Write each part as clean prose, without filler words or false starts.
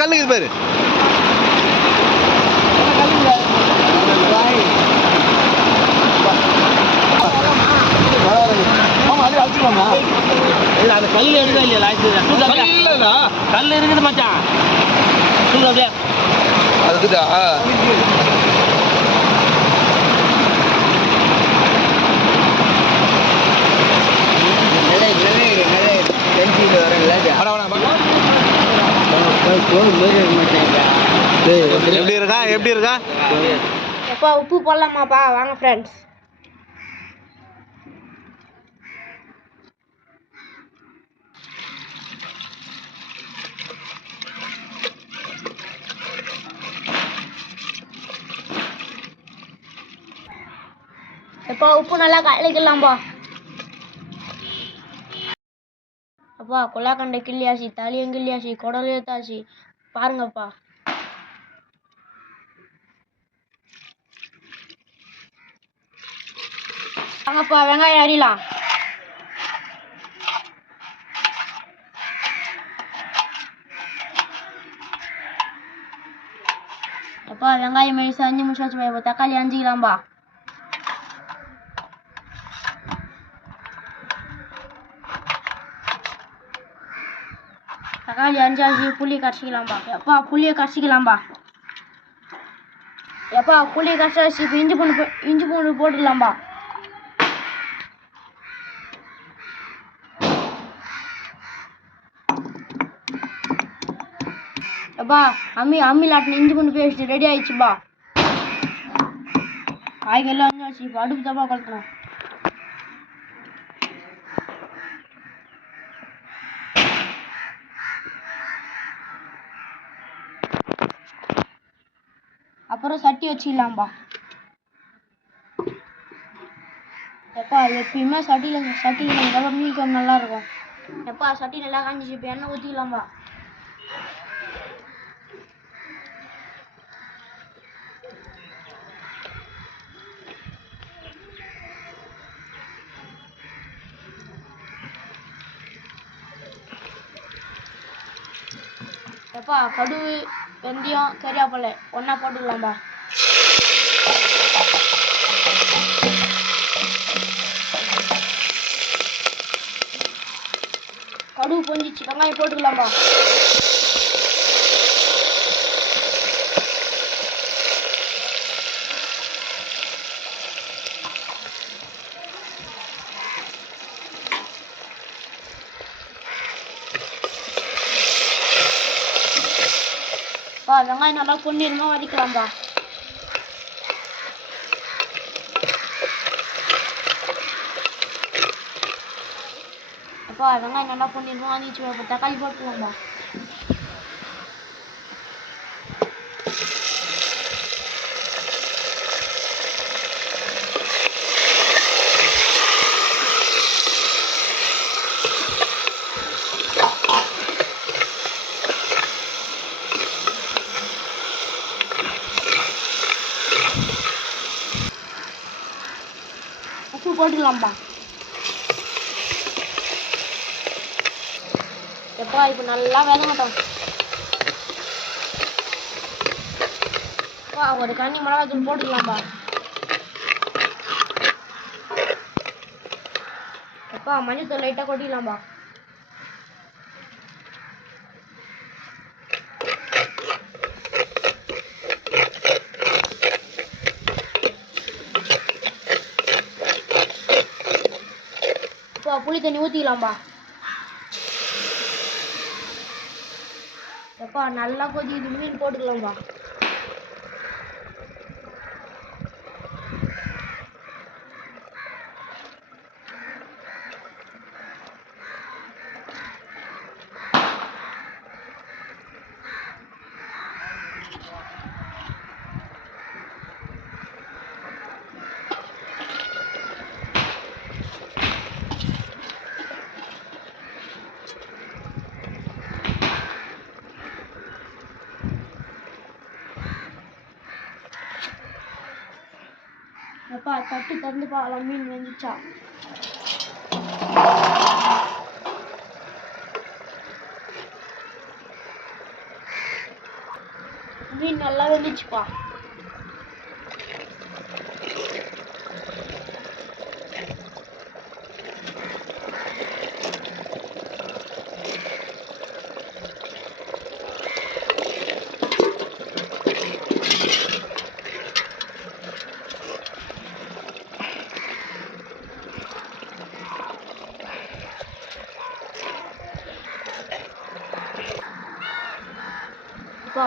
கல்லு இது பாரு. அந்த கல் எடுக்கவே இல்லையா? கல் இருக்குது மச்சான். அப்படியே அதுக்குதா எப்படி இருக்கா? எப்படி இருக்கா? எப்பா உப்பு போடலாமாப்பா? வாங்க ஃப்ரெண்ட்ஸ். எப்பா உப்பு நல்லா கலக்கலாம்பா. அப்பா கொல்லாக்கண்டை கிள்ளியாச்சு, தலையும் கிள்ளியாச்சு, குடலும் ஏத்தாச்சு. பாருங்கப்பா. வாங்கப்பா வெங்காயம் அரியலாம். எப்பா வெங்காயம் மெலிசா 5 நிமிஷம் ஆச்சு. தக்காளி 5 கிலோம்பா. தக்காளி 5 ஆச்சு. புளி கரைச்சிக்கலாம்பா. எப்பா புளியை கரைச்சிக்கலாம்பா. எப்பா புளி கரைச்சாச்சு. இப்போ இஞ்சி பூண்டு போட்டுக்கலாம்பா. எப்பா அம்மியில் ஆட்டின இஞ்சி பூண்டு பேஸ்ட் ரெடி ஆயிடுச்சுப்பா. காய்கறிலாம் அஞ்சாச்சு. இப்போ அடுப்பு தப்பா கலக்கணும். அப்புறம் சட்டி வச்சுக்கலாம்பா. எப்பா எப்பயுமே சட்டியில் மீன் நல்லா இருக்கும். எப்பா சட்டி நல்லா காஞ்சிச்சு. இப்போ எண்ணெய் ஊற்றிக்கலாம்பா. எப்பா கடுகு, வெந்தயம், கறிவேப்பிலை ஒன்றா போட்டுக்கலாம்பா. கடுகு பொஞ்சிச்சு. வெங்காயம் போட்டுக்கலாம்பா. வெங்காயம் நல்லா பொன்னிறமாக வதக்கலாம்பா. அப்பா வெங்காயம் நல்லா பொன்னிறமாக வதக்கிச்சு. இப்போ தக்காளி போட்டுக்கலாம்பா. உப்பு போட்டுக்கலாம்பா. எப்பா இப்போ நல்லா வேகட்டும். ஒரு கண்ணி மிளகாத்தூள் போட்டுக்கலாம்பா. எப்பா மஞ்சத்தூள் லைட்டாக கொட்டிக்கலாம்பா. புளி தண்ணி ஊற்றிக்கலாம்பா. எப்பா நல்லா கொதிக்குது. மீன் போட்டுக்கலாம்பா. எப்பா தட்டு திறந்து பார்க்கலாம் மீன் வெந்துச்சா. மீன் நல்லா வெந்துச்சுப்பா.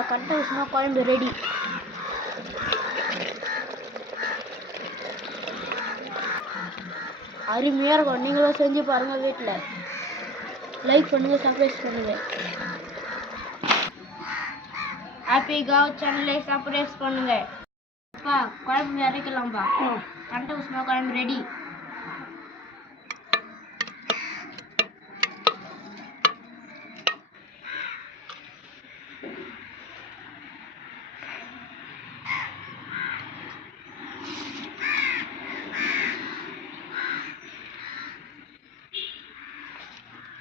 கட்டை வச்சுனா குழம்பு ரெடி. அருமையாக இருக்கும். நீங்களும் செஞ்சு பாருங்கள் வீட்டில். லைக் பண்ணுங்கள், சப்ஸ்கிரைப் பண்ணுங்கள். ஹாப்பி காவ் சேனலை சப்ஸ்கிரைப் பண்ணுங்கள். அப்பா குழம்பு இறக்கலாம்ப்பா. கட்டை வச்சுனா குழம்பு ரெடி.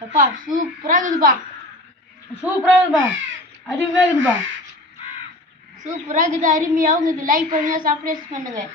அப்பா சூப்பராக இருக்குதுப்பா. அருமையாக இருக்குதுப்பா. சூப்பராக இருக்குது, அருமையாகவும் இருக்குது. லைக் பண்ணுங்கள், சப்ஸ்கிரைப் பண்ணுங்கள்.